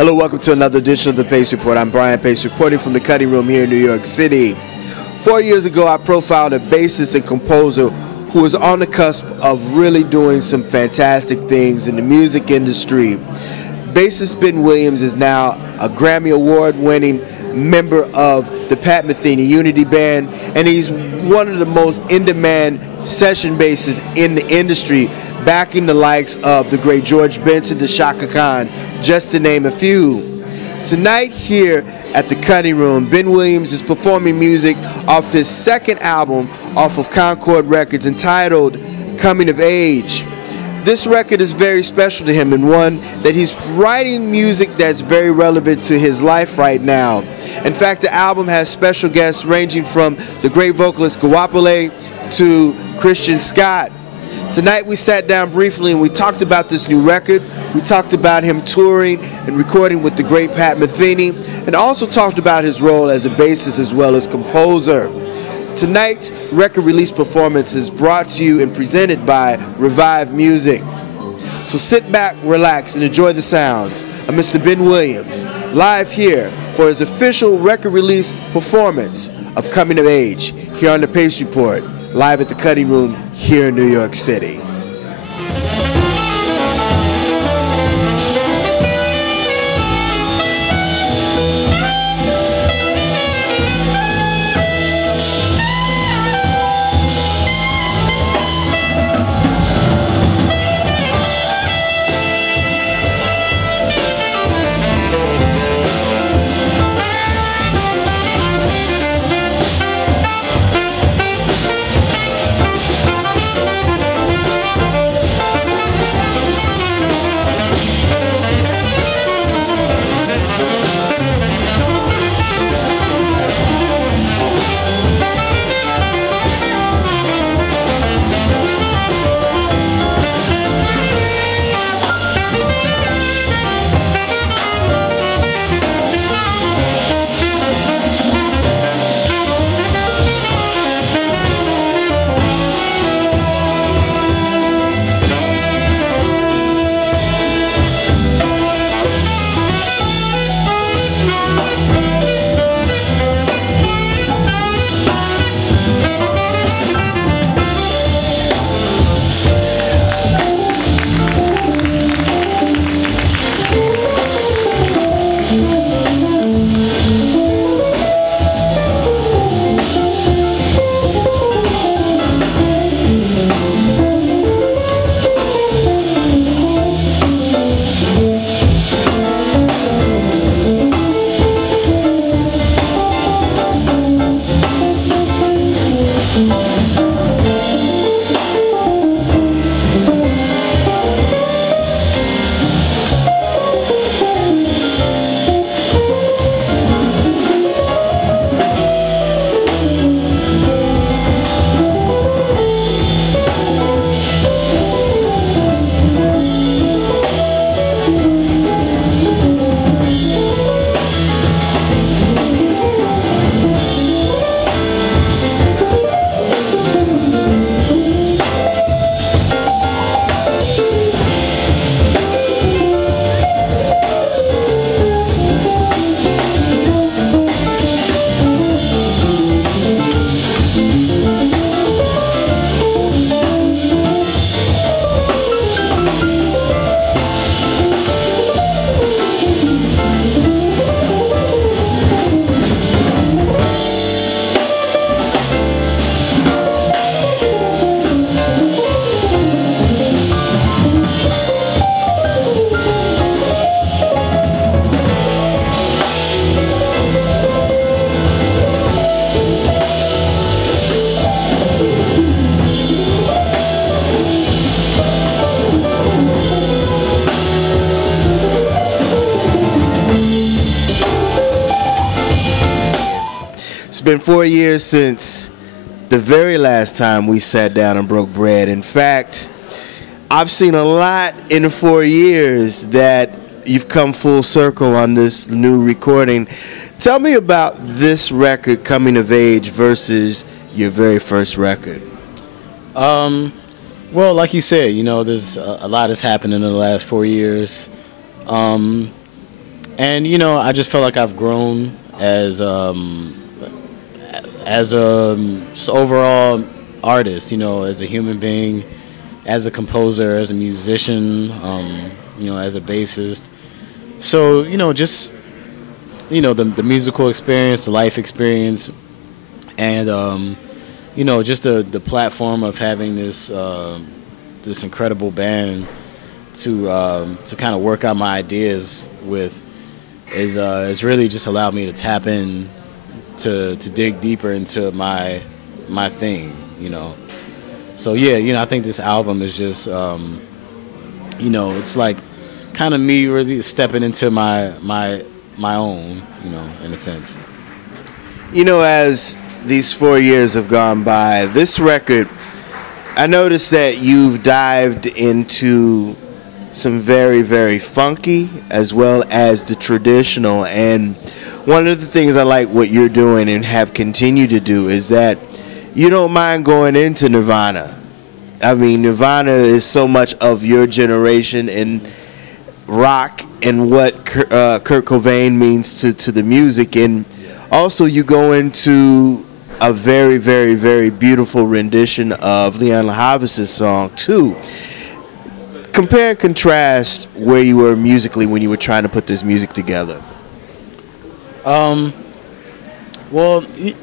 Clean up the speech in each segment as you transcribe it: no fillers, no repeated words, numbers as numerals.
Hello, welcome to another edition of the Pace Report. I'm Brian Pace, reporting from the cutting room here in New York City. 4 years ago, I profiled a bassist and composer who was on the cusp of really doing some fantastic things in the music industry. Bassist Ben Williams is now a Grammy-award winning member of the Pat Metheny Unity Band, and he's one of the most in-demand session bassists in the industry, backing the likes of the great George Benson to Shaka Khan, just to name a few. Tonight here at the Cutting Room, Ben Williams is performing music off his second album off of Concord Records entitled Coming of Age. This record is very special to him, and one that he's writing music that's very relevant to his life right now. In fact, the album has special guests ranging from the great vocalist Goapele to Christian Scott. Tonight we sat down briefly and we talked about this new record. We talked about him touring and recording with the great Pat Metheny, and also talked about his role as a bassist as well as composer. Tonight's record release performance is brought to you and presented by Revive Music. So sit back, relax, and enjoy the sounds of Mr. Ben Williams, live here for his official record release performance of Coming of Age, here on the Pace Report, live at the Cutting Room here in New York City. It's been 4 years since the very last time we sat down and broke bread. In fact, I've seen a lot in 4 years that you've come full circle on this new recording. Tell me about this record, Coming of Age, versus your very first record. Well, like you said, you know, there's a lot has happened in the last 4 years. And I just felt like I've grown as a overall artist, as a human being, as a composer, as a musician, as a bassist. So, just, the musical experience, the life experience, and, just the platform of having this incredible band to kind of work out my ideas with is really just allowed me to tap in to dig deeper into my thing, So yeah, I think this album is just it's like kind of me really stepping into my own, in a sense. As these 4 years have gone by, this record, I noticed that you've dived into some very, very funky as well as the traditional. And one of the things I like what you're doing and have continued to do is that you don't mind going into Nirvana. I mean, Nirvana is so much of your generation in rock and what Kurt Cobain means to the music. And also you go into a very, very, very beautiful rendition of Leon LaHavis's song, too. Compare and contrast where you were musically when you were trying to put this music together. Well,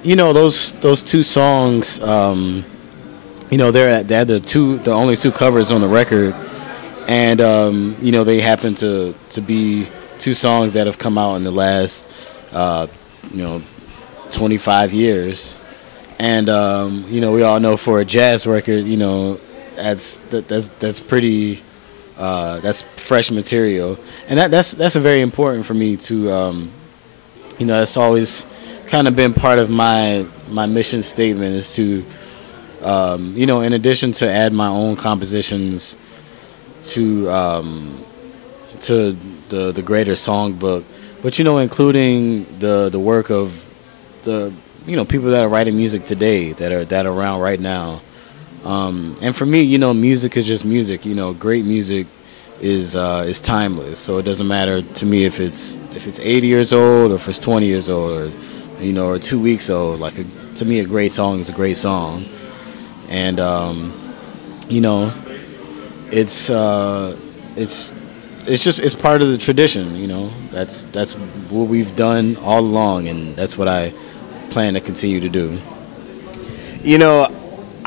those two songs, they're the only two covers on the record, and they happen to be two songs that have come out in the last 25 years, and we all know for a jazz record, that's pretty. That's fresh material, and that's very important for me to, it's always kind of been part of my mission statement is to, in addition to add my own compositions to the greater songbook, but including the work of the people that are writing music today that are around right now. And for me, music is just music. Great music is timeless. So it doesn't matter to me if it's 80 years old or if it's 20 years old or 2 weeks old. Like to me, a great song is a great song. And it's part of the tradition. That's what we've done all along, and that's what I plan to continue to do.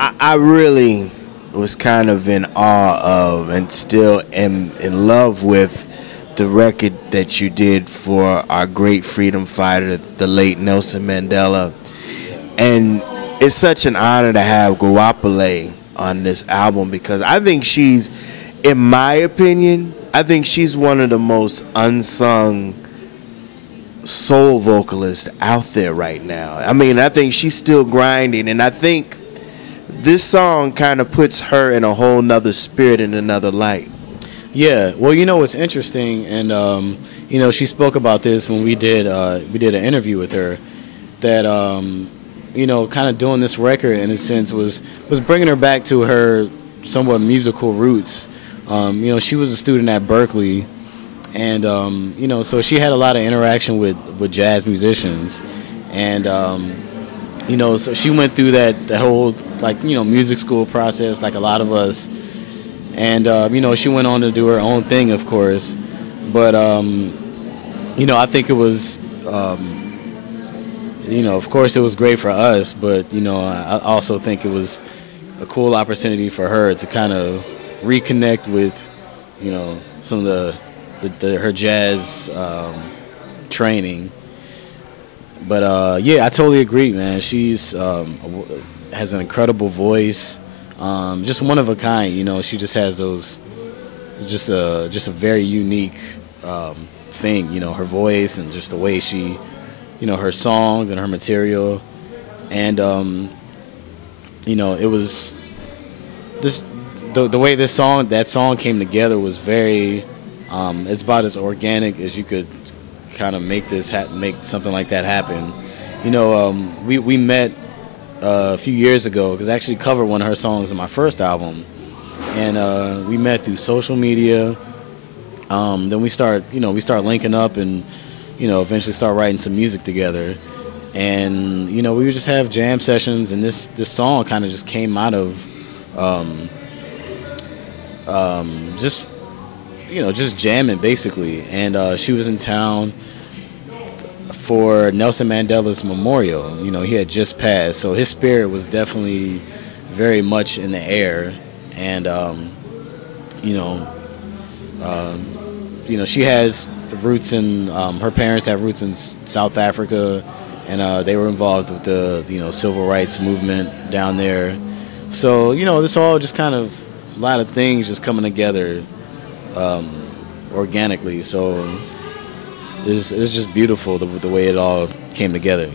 I really was kind of in awe of and still am in love with the record that you did for our great freedom fighter, the late Nelson Mandela. And it's such an honor to have Goapele on this album because I think she's, in my opinion, she's one of the most unsung soul vocalists out there right now. I mean, I think she's still grinding, and I think this song kind of puts her in a whole nother spirit and another light. Yeah, well, what's interesting, and she spoke about this when we did an interview with her, that kind of doing this record in a sense was bringing her back to her somewhat musical roots. She was a student at Berkeley, and so she had a lot of interaction with jazz musicians, and so she went through that whole music school process like a lot of us, and she went on to do her own thing, of course, but I think it was of course it was great for us, but I also think it was a cool opportunity for her to kind of reconnect with some of her jazz training. But yeah, I totally agree, man. She's has an incredible voice, just one of a kind. She just has those, just a very unique thing. Her voice and just the way she, her songs and her material, and it was this the way that song came together was very. It's about as organic as you could kind of make something like that happen. We met a few years ago because I actually covered one of her songs in my first album, and we met through social media. Then we start linking up and, eventually start writing some music together. And, we would just have jam sessions, and this song kind of just came out of just jamming, basically. And she was in town for Nelson Mandela's memorial. He had just passed, so his spirit was definitely very much in the air. And, she has roots in, her parents have roots in South Africa, and they were involved with the, civil rights movement down there. So, this all just kind of, a lot of things just coming together organically. So it's just beautiful the way it all came together,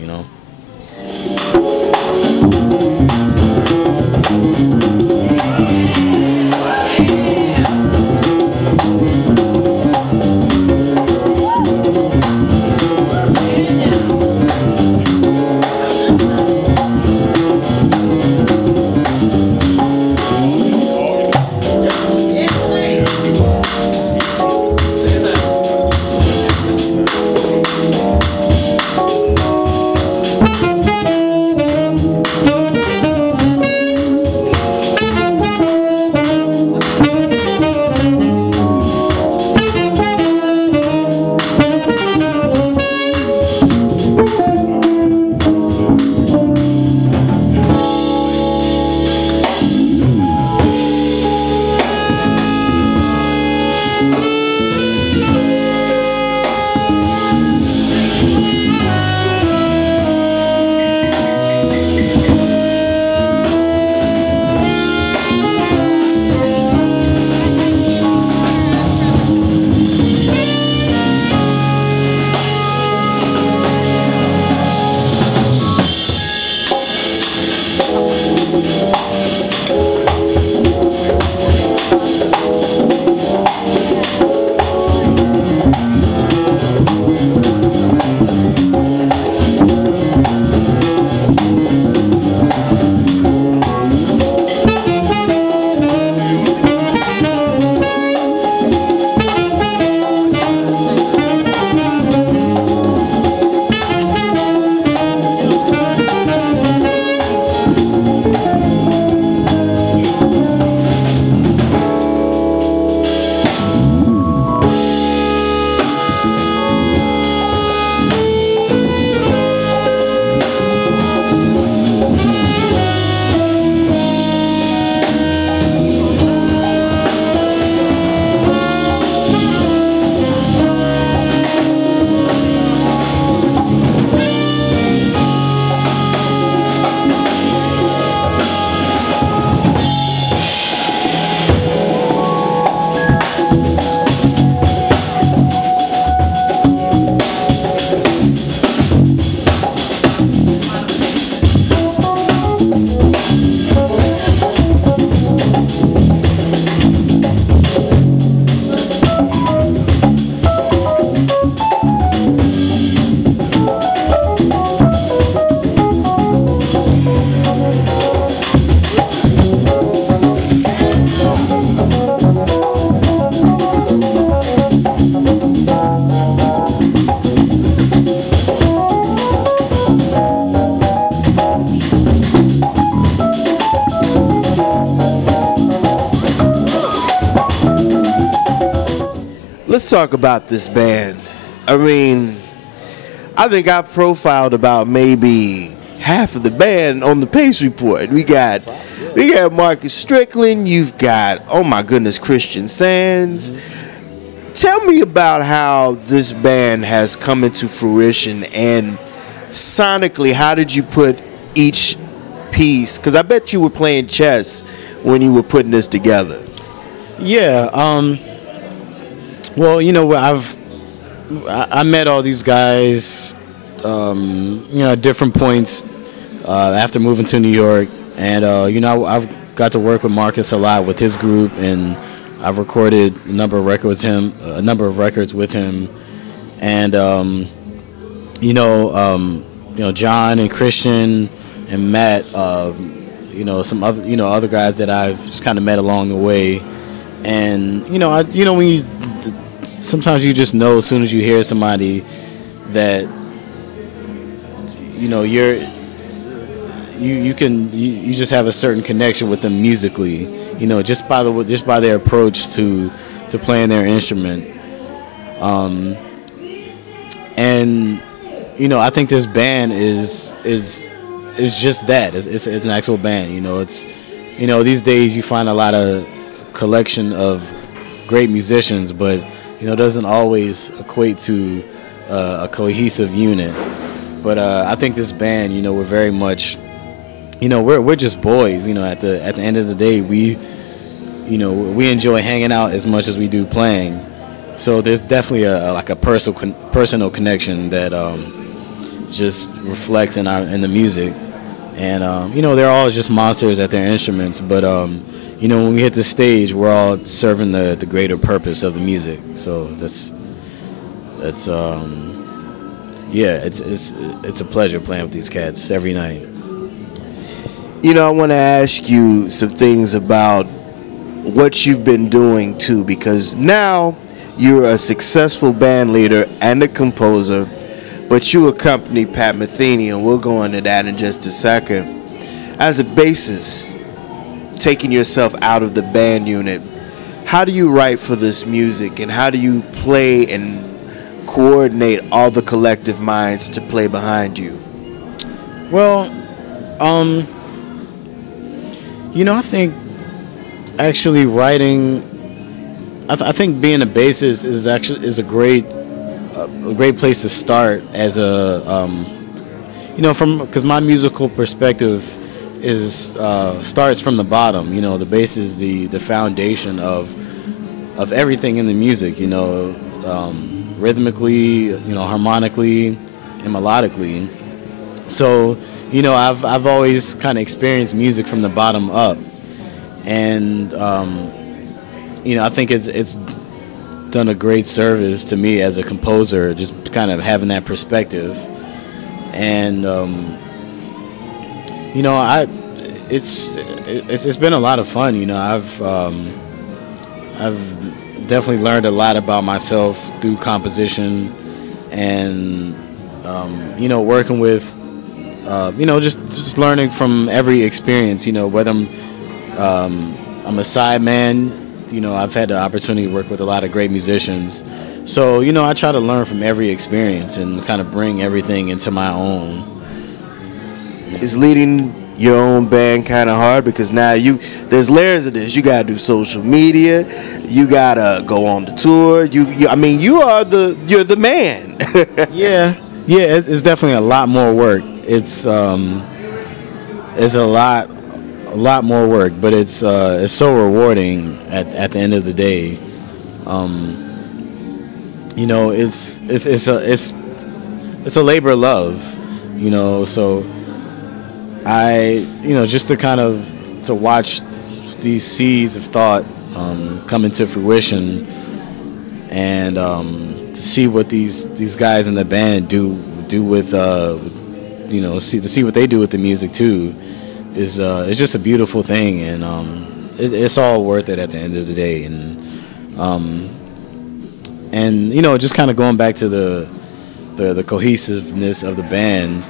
Let's talk about this band. I mean, I think I've profiled about maybe half of the band on the Pace Report. We got Marcus Strickland. You've got, oh my goodness, Christian Sands. Tell me about how this band has come into fruition, and sonically, how did you put each piece? Because I bet you were playing chess when you were putting this together. Yeah. Well, I met all these guys, at different points after moving to New York, and I've got to work with Marcus a lot with his group, and I've recorded a number of records with him, and John and Christian and Matt, some other guys that I've just kind of met along the way, and when you sometimes you just know as soon as you hear somebody that, you know, you just have a certain connection with them musically, you know, just by their approach to playing their instrument. And you know, I think this band is just that. It's an actual band. You know, it's, you know, these days you find a lot of collection of great musicians, but you know, it doesn't always equate to a cohesive unit. But I think this band, you know, we're very much, you know, we're just boys. You know, at the end of the day, we enjoy hanging out as much as we do playing. So there's definitely a personal connection that just reflects in the music. And you know, they're all just monsters at their instruments, but you know, when we hit the stage, we're all serving the greater purpose of the music. So that's yeah, it's a pleasure playing with these cats every night. You know, I want to ask you some things about what you've been doing too, because now you're a successful band leader and a composer, but you accompany Pat Metheny, and we'll go into that in just a second. As a bassist, taking yourself out of the band unit, how do you write for this music, and how do you play and coordinate all the collective minds to play behind you? Well, you know, I think actually writing, I think being a bassist is a great place to start as a you know, because my musical perspective is starts from the bottom. You know, the bass is the foundation of everything in the music. You know, rhythmically, you know, harmonically, and melodically. So, you know, I've always kind of experienced music from the bottom up, and you know, I think it's done a great service to me as a composer, just kind of having that perspective. And you know, it's been a lot of fun. You know, I've definitely learned a lot about myself through composition, and you know, working with you know, just learning from every experience. You know, whether I'm a side man, you know, I've had the opportunity to work with a lot of great musicians. So, you know, I try to learn from every experience and kind of bring everything into my own. Is leading your own band kind of hard? Because now there's layers of this. You gotta do social media, you gotta go on the tour. I mean, you're the man. Yeah, it's definitely a lot more work. It's a lot more work, but it's so rewarding at the end of the day. You know, it's a labor of love, you know. So you know, just to watch these seeds of thought come into fruition, and to see what these guys in the band do with you know, to see what they do with the music too, is just a beautiful thing, and it's all worth it at the end of the day. And you know, just kind of going back to the cohesiveness of the band,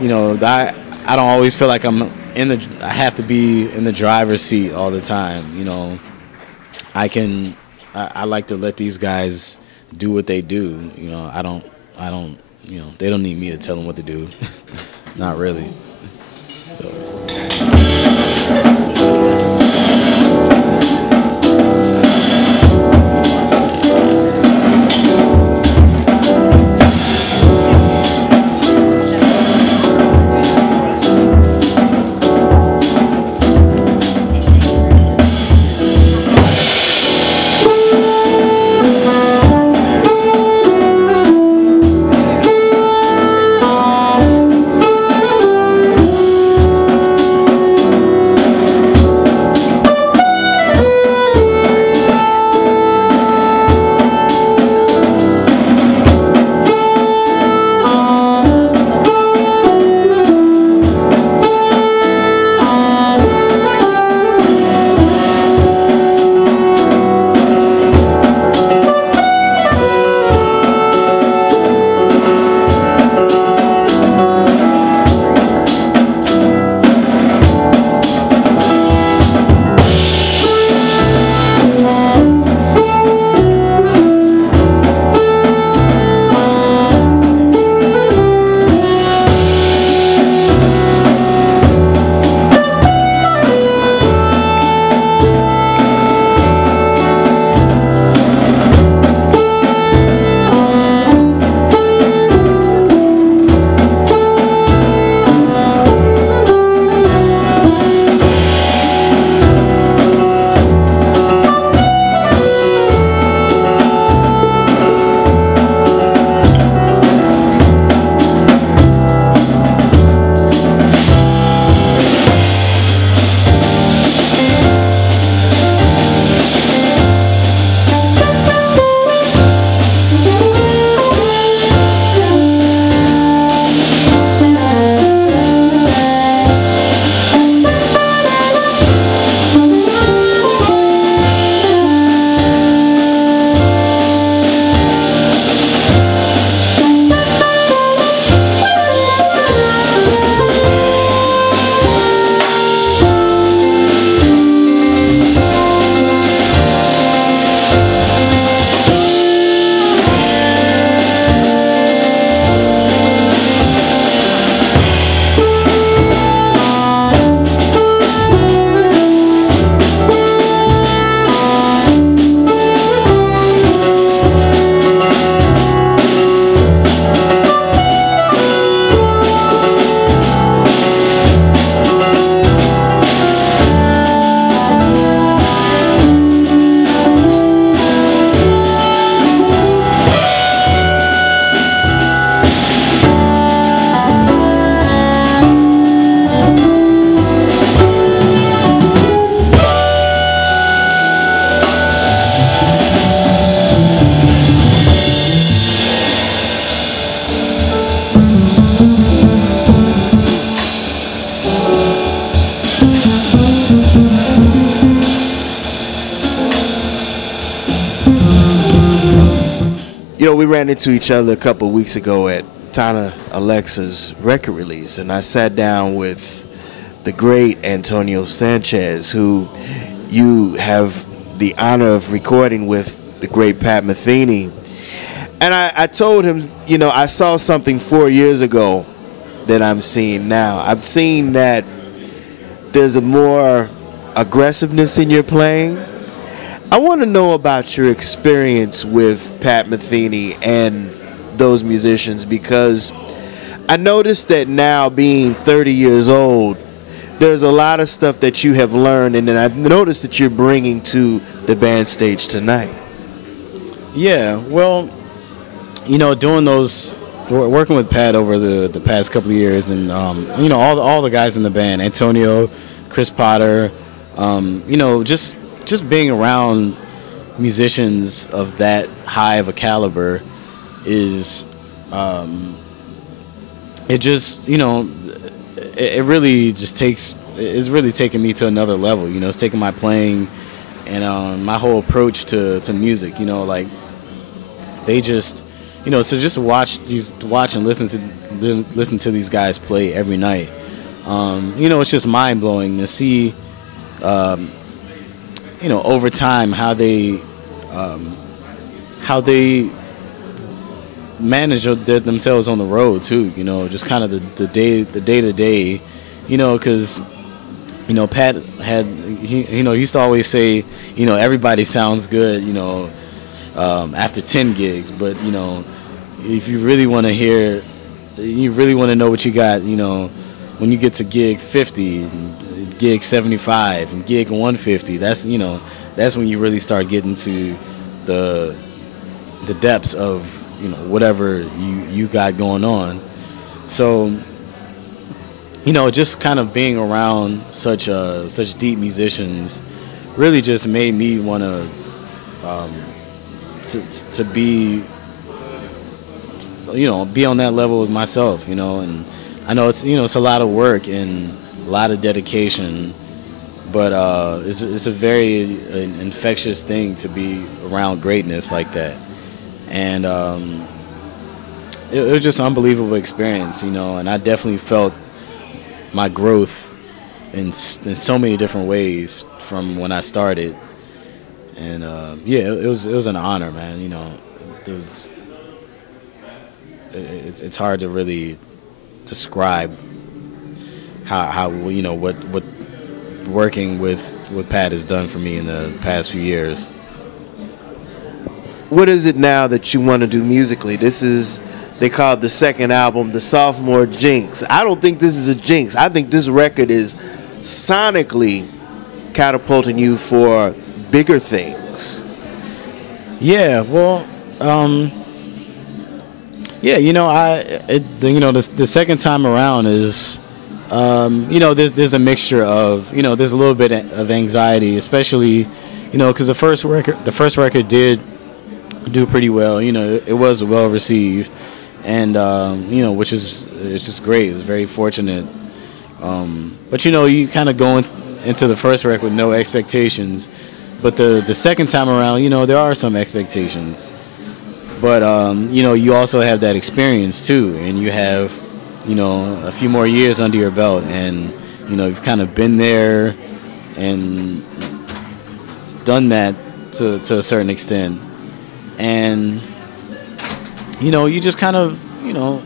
you know, I don't always feel like I have to be in the driver's seat all the time. You know, I like to let these guys do what they do. You know, I don't, you know, they don't need me to tell them what to do. Not really. So. we ran into each other a couple of weeks ago at Tana Alexa's record release, and I sat down with the great Antonio Sanchez, who you have the honor of recording with the great Pat Metheny. And I told him, you know, I saw something 4 years ago that I'm seeing now. I've seen that there's a more aggressiveness in your playing. I want to know about your experience with Pat Metheny and those musicians, because I noticed that now, being 30 years old, there's a lot of stuff that you have learned, and then I've noticed that you're bringing to the band stage tonight. Yeah, well, you know, doing those, working with Pat over the past couple of years, and you know, all the guys in the band, Antonio, Chris Potter, you know, just being around musicians of that high of a caliber is, it just, you know, it really just it's really taking me to another level. You know, it's taking my playing and my whole approach to music. You know, like, they just, you know, to just watch and listen to these guys play every night. You know, it's just mind blowing to see, you know, over time how they manage themselves on the road too. You know, just kind of the day to day. You know, because, you know, Pat you know, he used to always say, you know, everybody sounds good, you know, after 10 gigs, but, you know, if you really want to hear, you really want to know what you got, you know, when you get to gig 50, gig 75, and gig 150, that's, you know, that's when you really start getting to the depths of, you know, whatever you got going on. So, you know, just kind of being around such deep musicians really just made me want to be, you know, be on that level with myself, you know. And I know it's, you know, it's a lot of work and a lot of dedication, but it's a very infectious thing to be around greatness like that. And it was just an unbelievable experience, you know, and I definitely felt my growth in so many different ways from when I started. And yeah, it was an honor, man. You know, it's hard to really describe how you know what working with Pat has done for me in the past few years. What is it now that you want to do musically? This is, they call it the second album, the sophomore jinx. I don't think this is a jinx. I think this record is sonically catapulting you for bigger things. Yeah, well, yeah, you know, you know, the second time around is, you know, there's a mixture of, you know, there's a little bit of anxiety, especially, you know, because the first record did do pretty well. You know, it was well received, and you know, it's just great. It's very fortunate. But you know, you kind of go into the first record with no expectations, but the second time around, you know, there are some expectations. But you know, you also have that experience too, and you have, you know, a few more years under your belt, and you know, you've kind of been there and done that to a certain extent. And you know, you just kind of, you know,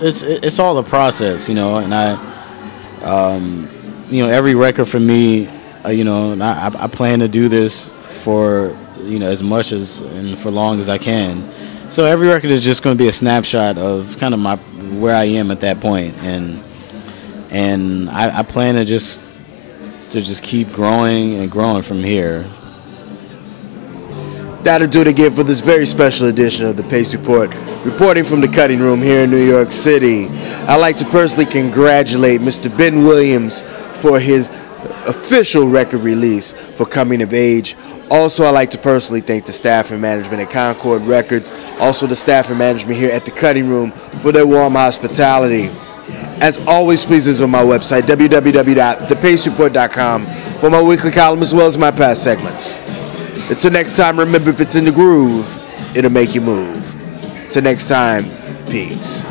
it's all a process, you know. And I, you know, every record for me, you know, I plan to do this for, you know, as much as and for long as I can. So every record is just going to be a snapshot of kind of where I am at that point, and I plan to just keep growing and growing from here. That'll do it again for this very special edition of the Pace Report, reporting from the cutting room here in New York City. I'd like to personally congratulate Mr. Ben Williams for his official record release for Coming of Age. Also, I'd like to personally thank the staff and management at Concord Records, also the staff and management here at the cutting room for their warm hospitality. As always, please visit my website, www.thepacereport.com, for my weekly column as well as my past segments. Until next time, remember, if it's in the groove, it'll make you move. Till next time, peace.